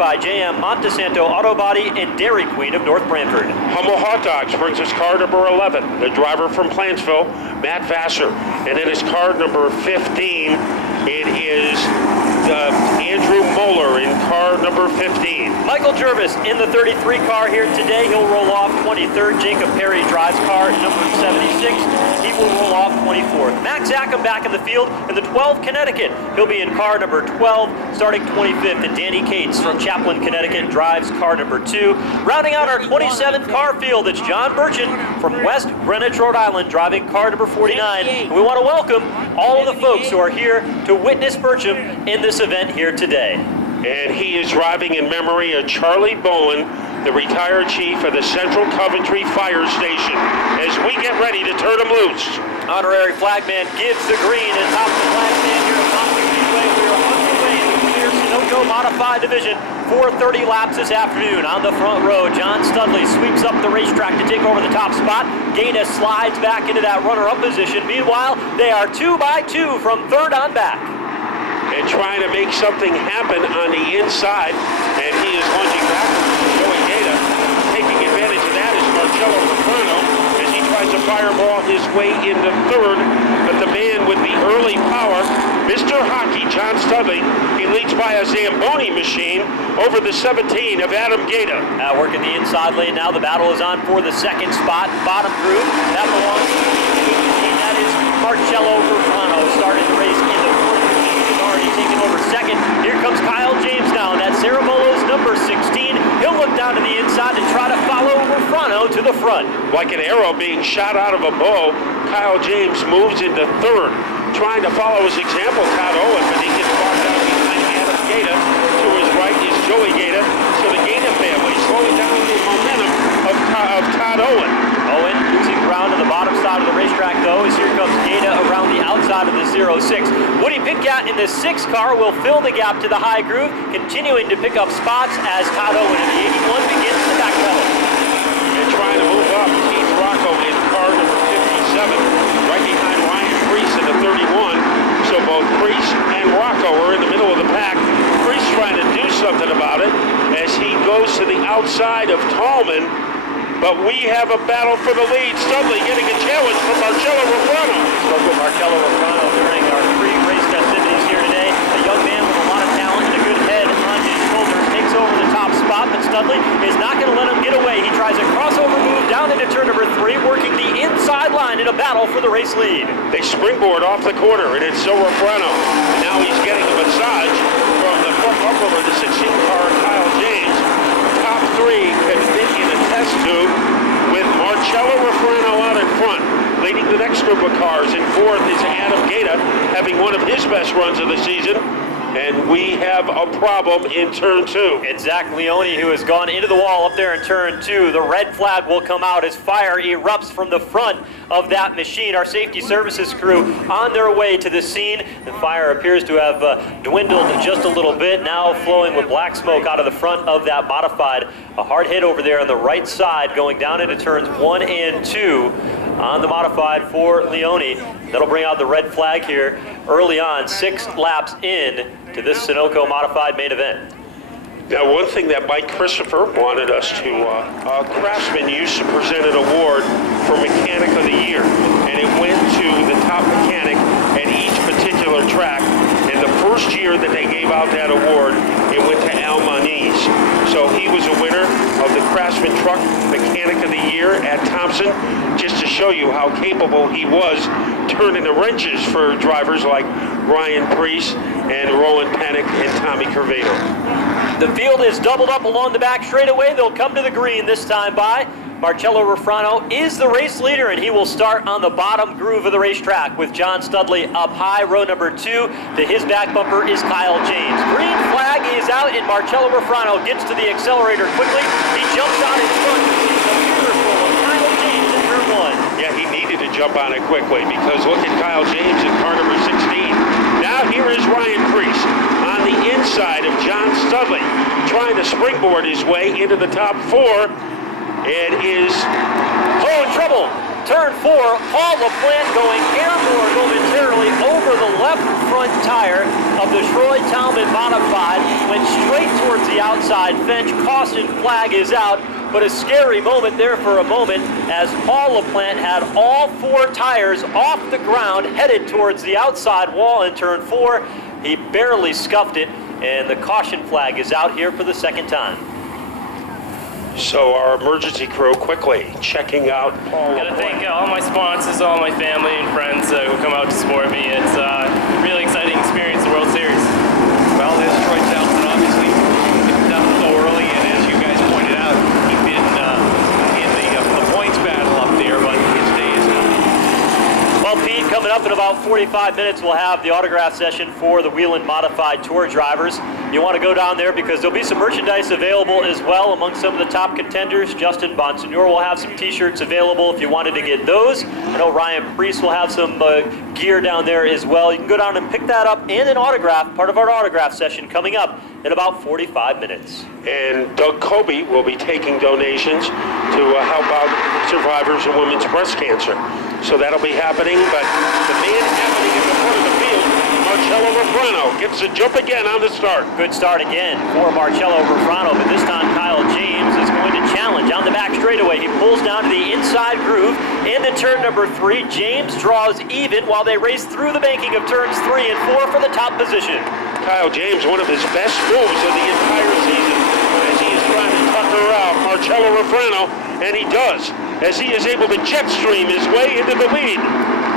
by JM Montesanto Auto Body and Dairy Queen of North Branford. Humble Hot Dogs brings us car number 11, the driver from Plantsville, Matt Vassar. And then his car number 15, it is Andrew Moeller in car number 15. Michael Jervis in the 33 car here today. He'll roll off 23rd. Jacob Perry drives car number 76. He will roll off 24th. Max Ackham back in the field in the 12 Connecticut. He'll be in car number 12, starting 25th. And Danny Cates from Chaplin, Connecticut drives car number 2. Rounding out our 27th car field, it's John Burchin from West Greenwich, Rhode Island, driving car number 49. And we want to welcome all of the folks who are here to witness Burcham in this event here today. And he is driving in memory of Charlie Bowen, the retired chief of the Central Coventry Fire Station, as we get ready to turn him loose. Honorary flagman gives the green and tops the flag stand here at Montgomery Speedway. We are underway in the Clear Sunoco Modified Division. 430 laps this afternoon. On the front row, John Studley sweeps up the racetrack to take over the top spot. Gaeta slides back into that runner-up position. Meanwhile, they are 2 by 2 from third on back. And trying to make something happen on the inside, and he is lunging backwards to Joey Gaeta. Taking advantage of that is Marcello Rufrano as he tries to fireball his way into third, but the man with the early power, Mr. Hockey, John Studley, he leads by a Zamboni machine over the 17 of Adam Gaeta. Working the inside lane now. The battle is on for the second spot. Bottom group, that belongs to the machine. That is Marcello Rufrano, started the race in the fourth. Already taken over second. Here comes Kyle James now. That's Cerebolo's number 16. He'll look down to the inside and try to follow Rufrano to the front. Like an arrow being shot out of a bow, Kyle James moves into third, trying to follow his example, Todd Owen, but he gets bogged down behind Adam Gaeta. To his right is Joey Gaeta. So the Gaeta family slowing down the momentum of Todd Owen. Owen losing ground on the bottom side of the racetrack, though, as here comes Gaeta around the outside of the 06. Woody Pitcat in the 6 car will fill the gap to the high groove, continuing to pick up spots as Todd Owen in the 81 begins to backpedal. And trying to move up, Keith Rocco in car number 57, right behind Ryan Priest in the 31. So both Priest and Rocco are in the middle of the pack. Priest trying to do something about it as he goes to the outside of Tallman. But we have a battle for the lead. Studley getting a challenge from Marcello Rufrano. Spoke with Marcello Rufrano during our pre-race festivities here today. A young man with a lot of talent and a good head on his shoulders takes over the top spot, but Studley is not going to let him get away. He tries a crossover move down into turn number 3, working the inside line in a battle for the race lead. They springboard off the corner, and it's Rufrano. And now he's getting a massage from the front bumper of the 16 car, Kyle James. Top 3 can fit in a test tube with Marcello Rufrano out in front. Leading the next group of cars in fourth is Adam Gaeta, having one of his best runs of the season. And we have a problem in turn 2. It's Zach Leone who has gone into the wall up there in turn 2. The red flag will come out as fire erupts from the front of that machine. Our safety services crew on their way to the scene. The fire appears to have dwindled just a little bit, now flowing with black smoke out of the front of that modified. A hard hit over there on the right side going down into turns 1 and 2 on the modified for Leone. That'll bring out the red flag here early on, 6 laps in to this Sunoco modified main event. Now, one thing that Mike Christopher wanted us to, Craftsman used to present an award for Mechanic of the Year, and it went to the top mechanic at each particular track. And the first year that they gave out that award, it went to Al Moniz. So he was a winner of the Craftsman Truck Mechanic of the Year at Thompson, just to show you how capable he was turning the wrenches for drivers like Ryan Priest and Rowan Pennick and Tommy Curvado. The field is doubled up along the back straightaway. They'll come to the green this time by. Marcello Rufrano is the race leader, and he will start on the bottom groove of the racetrack with John Studley up high, row number 2. To his back bumper is Kyle James. Green flag is out, and Marcello Rufrano gets to the accelerator quickly. He jumps out in front. He's a miracle of Kyle James in turn 1. Yeah, he needed to jump on it quickly because look at Kyle James in car number 16. Now here is Ryan Priest on the inside of John Studley, trying to springboard his way into the top 4. It is in trouble. Turn 4, Paul LaPlante going airborne momentarily over the left front tire of the Troy Talman Modified went straight towards the outside fence. Caution flag is out, but a scary moment there for a moment as Paul LaPlante had all 4 tires off the ground headed towards the outside wall in turn 4. He barely scuffed it, and the caution flag is out here for the second time. So our emergency crew quickly checking out Paul. I gotta thank all my sponsors, all my family and friends who come out to support me. It's a really exciting experience, the World Series. Well, this Troy Talman obviously picked up so early, and as you guys pointed out, he's been in the points battle up there, but his day is coming. Well, Pete, coming up in about 45 minutes, we'll have the autograph session for the Whelen Modified Tour drivers. You want to go down there because there'll be some merchandise available as well among some of the top contenders. Justin Bonsignor will have some t-shirts available if you wanted to get those. I know Ryan Priest will have some gear down there as well. You can go down and pick that up, and an autograph, part of our autograph session coming up in about 45 minutes. And Doug Kobe will be taking donations to help out survivors of women's breast cancer. So that'll be happening, but the man happening in the front of the field, Marcello Refrano, gets a jump again on the start. Good start again for Marcello Refrano, but this time Kyle James is going to challenge on the back straightaway. He pulls down to the inside groove into turn number 3. James draws even while they race through the banking of turns 3 and 4 for the top position. Kyle James, one of his best moves of the entire season, as he is trying to tucker out Marcello Refrano, and he does, as he is able to jet stream his way into the lead.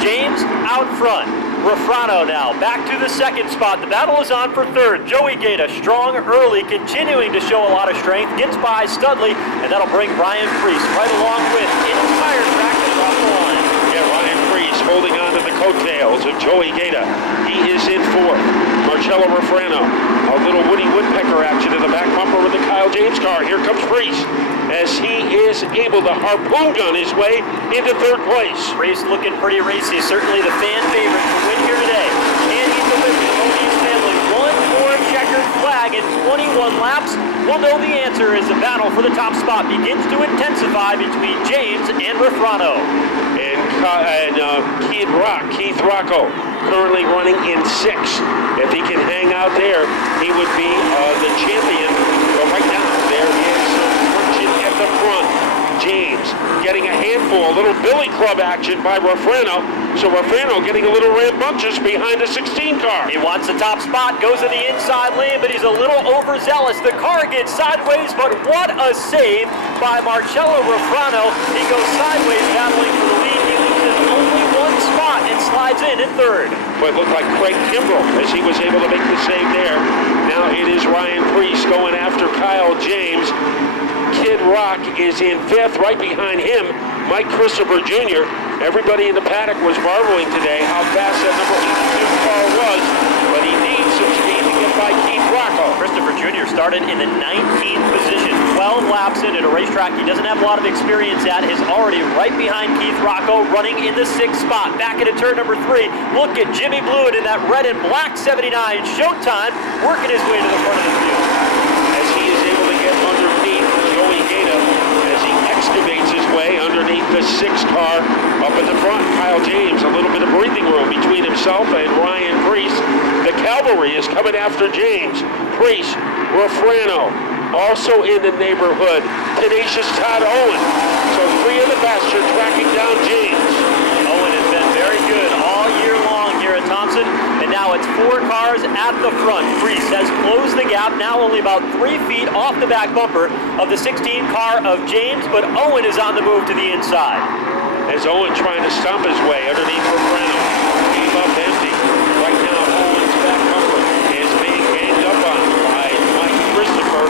James out front. Refrano now back to the second spot. The battle is on for third. Joey Gaeta strong early, continuing to show a lot of strength. Gets by Studley, and that'll bring Ryan Priest right along with entire track across the line. Yeah, Ryan Priest holding on to the coattails of Joey Gaeta. He is in 4th. Marcello Refrano, a little Woody Woodpecker action in the back bumper with the Kyle James car. Here comes Priest, as he is able to harpoon gun his way into 3rd place. Priest looking pretty racy, certainly the fan favorite to win here today. And he delivers the O'Neill's family one more checkered flag in 21 laps. We'll know the answer as the battle for the top spot begins to intensify between James and Refrano. And Keith Rocco, currently running in 6th. If he can hang out there, he would be the champion. But right now, there is some friction at the front. James getting a handful, a little Billy Club action by Refrano. So Refrano getting a little rambunctious behind the 16 car. He wants the top spot, goes to the inside lane, but he's a little overzealous. The car gets sideways, but what a save by Marcello Refrano. He goes sideways, battling for the lead. He loses only 1 spot and slides in 3rd. But it looked like Craig Kimbrell as he was able to make the save there. Now it is Ryan Priest going after Kyle James. Kid Rock is in 5th, right behind him, Mike Christopher Jr. Everybody in the paddock was marveling today how fast that number 82 car was, but he needs some speed to get by Keith Rocco. Christopher Jr. started in the 19th position, 12 laps in at a racetrack he doesn't have a lot of experience at, is already right behind Keith Rocco, running in the 6th spot. Back into turn number 3, look at Jimmy Blewett in that red and black 79 Showtime, working his way to the front of the field. As he is able to get underneath Joey Gaeta, as he excavates his way underneath the 6th car up at the front. Kyle James, a little bit of breathing room between himself and Ryan Priest. The cavalry is coming after James. Priest, Refrano, also in the neighborhood. Tenacious Todd Owen. So 3 of the best are tracking down James. Owen has been very good all year long here at Thompson, and now it's 4 cars at the front. Priest has closed the gap, now only about 3 feet off the back bumper of the 16 car of James, but Owen is on the move to the inside. As Owen trying to stomp his way underneath Refrano. Came up empty. Right now, Owen's back bumper is being ganged up on by Mike Christopher.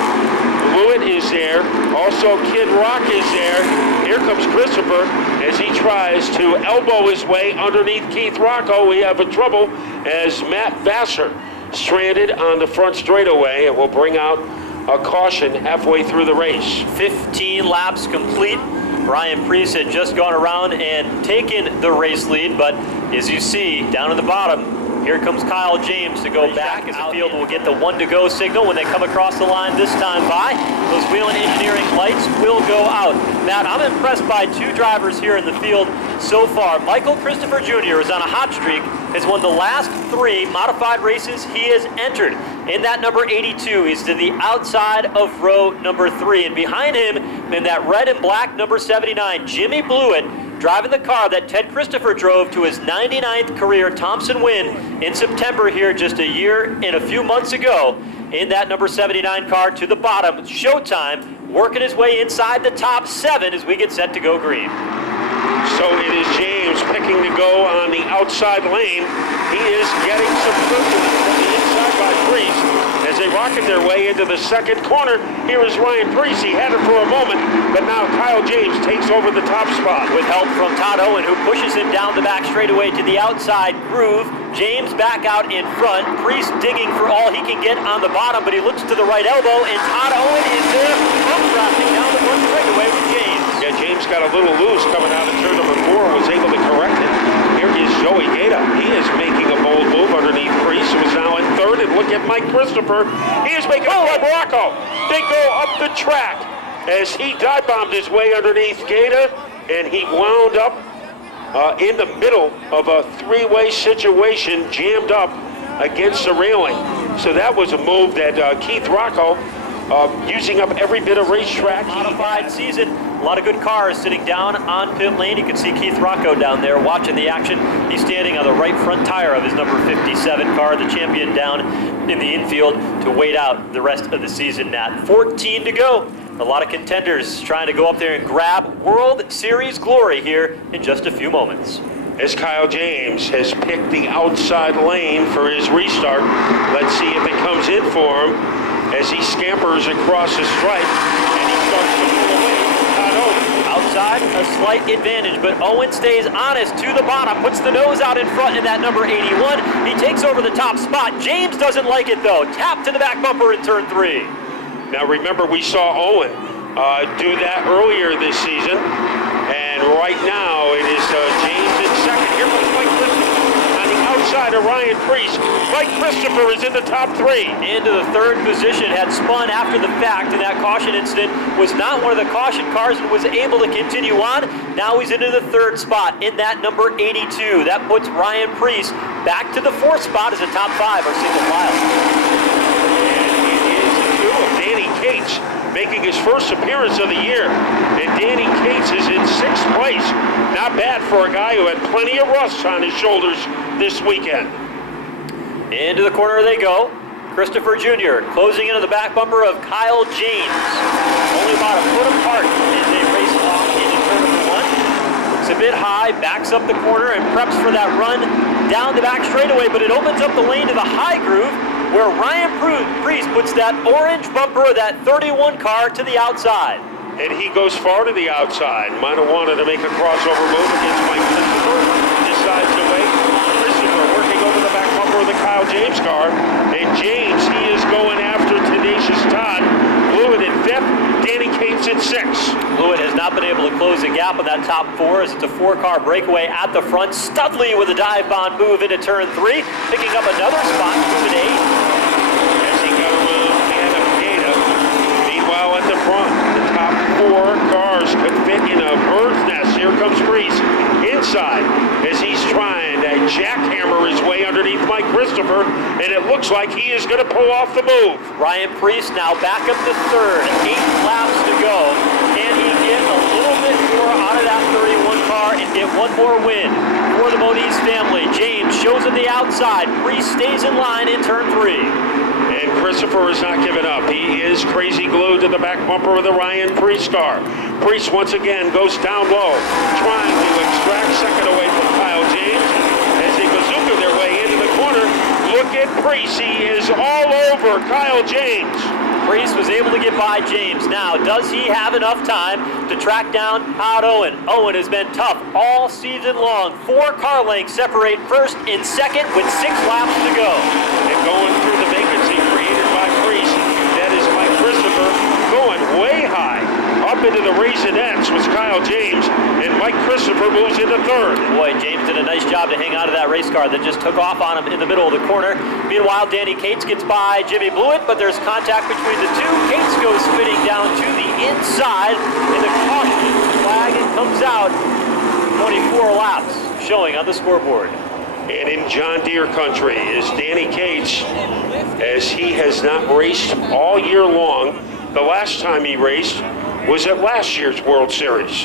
Blewett is there. Also, Kid Rock is there. Here comes Christopher as he tries to elbow his way underneath Keith Rocco. We have a trouble as Matt Vassar stranded on the front straightaway, and will bring out a caution halfway through the race. 15 laps complete. Ryan Priest had just gone around and taken the race lead, but as you see down at the bottom, Here comes Kyle James to go back as the field will get the 1 to go signal when they come across the line this time by. Those Whelen Engineering lights will go out. Matt, I'm impressed by 2 drivers here in the field so far. Michael Christopher Jr. is on a hot streak, has won the last 3 modified races he has entered. In that number 82, he's to the outside of row number 3. And behind him, in that red and black number 79, Jimmy Blewett, driving the car that Ted Christopher drove to his 99th career Thompson win in September here just a year and a few months ago. In that number 79 car to the bottom, Showtime, working his way inside the top 7 as we get set to go green. So it is James picking to go on the outside lane. He is getting some turbulence from the inside by Priest. As they rocket their way into the second corner, here is Ryan Priest. He had it for a moment, but now Kyle James takes over the top spot. With help from Todd Owen, who pushes him down the back straightaway to the outside groove. James back out in front. Priest digging for all he can get on the bottom, but he looks to the right elbow, and Todd Owen is there, updrafting down the front straightaway with James. Yeah, James got a little loose coming out of turn number 4, was able to correct it. Here is Joey Gaeta. He is making a bold move underneath Priest, who is now in third, and look at Mike Christopher. He is making a Morocco. They go up the track as he dive bombed his way underneath Gaeta, and he wound up in the middle of a 3-way situation, jammed up against the railing. So that was a move that Keith Rocco, using up every bit of racetrack. Modified season, a lot of good cars sitting down on pit lane. You can see Keith Rocco down there watching the action. He's standing on the right front tire of his number 57 car, the champion down in the infield to wait out the rest of the season. Nat, 14 to go. A lot of contenders trying to go up there and grab World Series glory here in just a few moments. As Kyle James has picked the outside lane for his restart. Let's see if it comes in for him as he scampers across the stripe and he starts to pull away from Todd Owen. Outside, a slight advantage, but Owen stays honest to the bottom, puts the nose out in front in that number 81. He takes over the top spot. James doesn't like it though. Tap to the back bumper in turn 3. Now remember, we saw Owen do that earlier this season, and right now it is James in second. Here comes Mike Christopher on the outside of Ryan Priest. Mike Christopher is in the top 3. Into the third position, had spun after the fact, and that caution incident was not one of the caution cars and was able to continue on. Now he's into the 3rd spot in that number 82. That puts Ryan Priest back to the 4th spot as a top 5 or single file. Danny Cates making his first appearance of the year, and Danny Cates is in 6th place. Not bad for a guy who had plenty of rust on his shoulders this weekend. Into the corner they go. Christopher Jr. closing into the back bumper of Kyle James. Only about a foot apart as they race off into turn number 1. Looks a bit high, backs up the corner and preps for that run down the back straightaway, but it opens up the lane to the high groove, where Ryan Priest puts that orange bumper of that 31 car to the outside. And he goes far to the outside. Might have wanted to make a crossover move against Mike Christopher. Decides to wait. Christopher working over the back bumper of the Kyle James car. And James, he is going after Tenacious Todd. Blewett in 5th, Danny Cates in 6th. Blewett has not been able to close the gap on that top 4 as it's a 4-car breakaway at the front. Studley with a dive bomb move into turn 3, picking up another spot, moving to 8th. As he got around Adam Gaeta. Meanwhile at the front, the top 4 cars could fit in a bird's nest. Here comes Priest inside as he's trying to jackhammer his way underneath Mike Christopher, and it looks like he is going to pull off the move. Ryan Priest now back up to 3rd, 8 laps to go. Can he get a little bit more out of that 31 car and get one more win for the Moniz family? James shows him the outside. Priest stays in line in turn 3. And Christopher is not giving up. He is crazy glued to the back bumper of the Ryan Priest car. Priest once again goes down low, trying to extract second away from Kyle James as they bazooka their way into the corner. Look at Priest. He is all over Kyle James. Priest was able to get by James. Now, does he have enough time to track down Todd Owen? Owen has been tough all season long. 4 car lengths separate 1st and 2nd with 6 laps to go. And going through the vacancy created by Priest, that is Mike Christopher going way high Up into the Raisinets was Kyle James, and Mike Christopher moves into third. Boy, James did a nice job to hang out of that race car that just took off on him in the middle of the corner. Meanwhile, Danny Cates gets by Jimmy Blewett, but there's contact between the two. Cates goes spinning down to the inside, and the caution flag comes out. 24 laps showing on the scoreboard. And in John Deere country is Danny Cates, as he has not raced all year long. The last time he raced was at last year's World Series.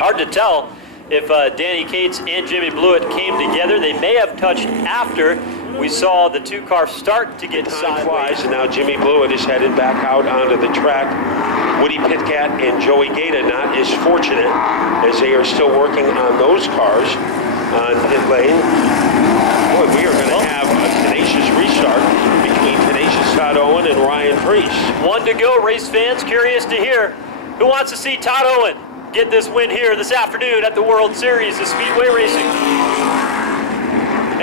Hard to tell if Danny Cates and Jimmy Blewett came together. They may have touched after we saw the two cars start to get Time sideways. flies, and now Jimmy Blewett is headed back out onto the track. Woody Pitkat and Joey Gaeta not as fortunate, as they are still working on those cars on pit lane. Boy, we are going to have a tenacious restart between tenacious Todd Owen and Ryan Preece. One to go, race fans curious to hear who wants to see Todd Owen get this win here this afternoon at the World Series of Speedway Racing.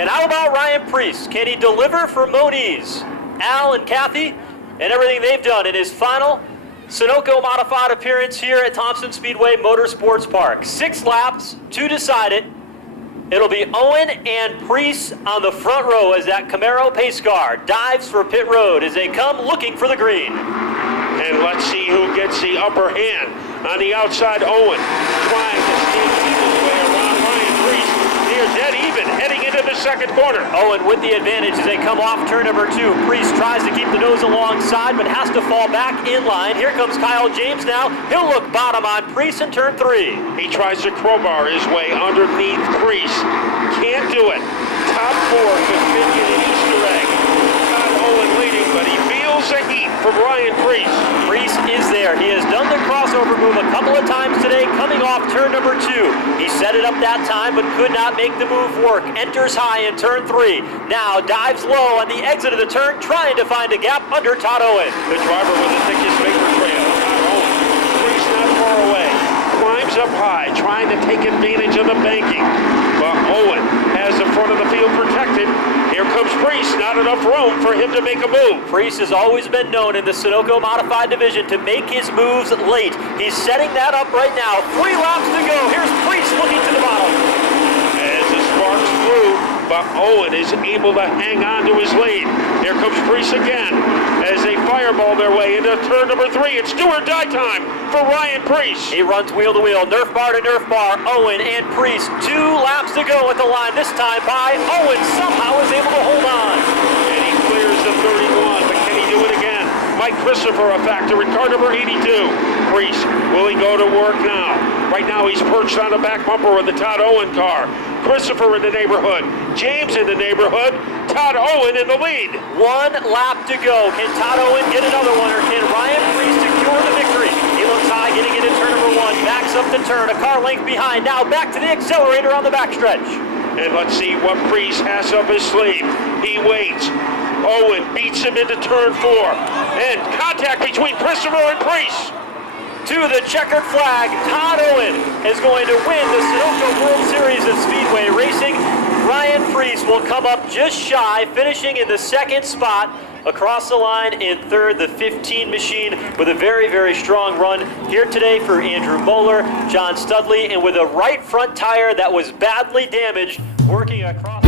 And how about Ryan Preece? Can he deliver for Moniz, Al and Kathy, and everything they've done in his final Sunoco modified appearance here at Thompson Speedway Motorsports Park? 6 laps to decide it. It'll be Owen and Preece on the front row as that Camaro pace car dives for pit road as they come looking for the green. And let's see who gets the upper hand. On the outside, Owen trying to sneak his way around Ryan Preece. Near dead even, heading into the second corner. Owen with the advantage as they come off turn number 2. Preece tries to keep the nose alongside, but has to fall back in line. Here comes Kyle James now. He'll look bottom on Preece in turn 3. He tries to crowbar his way underneath Preece. Can't do it. Top 4 could fit in an Easter egg. Todd Owen leading, but he feels the heat from Ryan Preece. Preece is there. He has done the crossover move a couple of times today, coming off turn number 2. He set it up that time, but could not make the move work. Enters high in turn 3. Now dives low on the exit of the turn, trying to find a gap under Todd Owen. The driver with the thickest vapor trail, Todd Owen. Preece not far away. Climbs up high, trying to take advantage of the banking. But Owen has the front of the field protected. Here comes Preece, not enough room for him to make a move. Preece has always been known in the Sunoco Modified division to make his moves late. He's setting that up right now. 3 laps to go. Here's Preece looking to the bottom. As the sparks flew, but Owen is able to hang on to his lead. Here comes Preece again as they fireball their way into turn number 3. It's do or die time for Ryan Preece. He runs wheel to wheel, Nerf bar to Nerf bar. Owen and Preece, 2 laps to go at the line. This time by Owen somehow is able to hold on. And he clears the 31, but can he do it again? Mike Christopher, a factor in car number 82. Preece, will he go to work now? Right now he's perched on the back bumper of the Todd Owen car. Christopher in the neighborhood. James in the neighborhood. Todd Owen in the lead. 1 lap to go. Can Todd Owen get another one, or can Ryan Preece secure the victory? He looks high, getting into turn number 1. Backs up the turn, a car length behind. Now back to the accelerator on the backstretch. And let's see what Preece has up his sleeve. He waits. Owen beats him into turn 4. And contact between Christopher and Preece. To the checkered flag, Todd Owen is going to win the Sunoco World Series of Speedway Racing. Ryan Preece will come up just shy, finishing in the 2nd spot. Across the line in 3rd, the 15 machine with a very, very strong run here today for Andrew Moeller, John Studley, and with a right front tire that was badly damaged, working across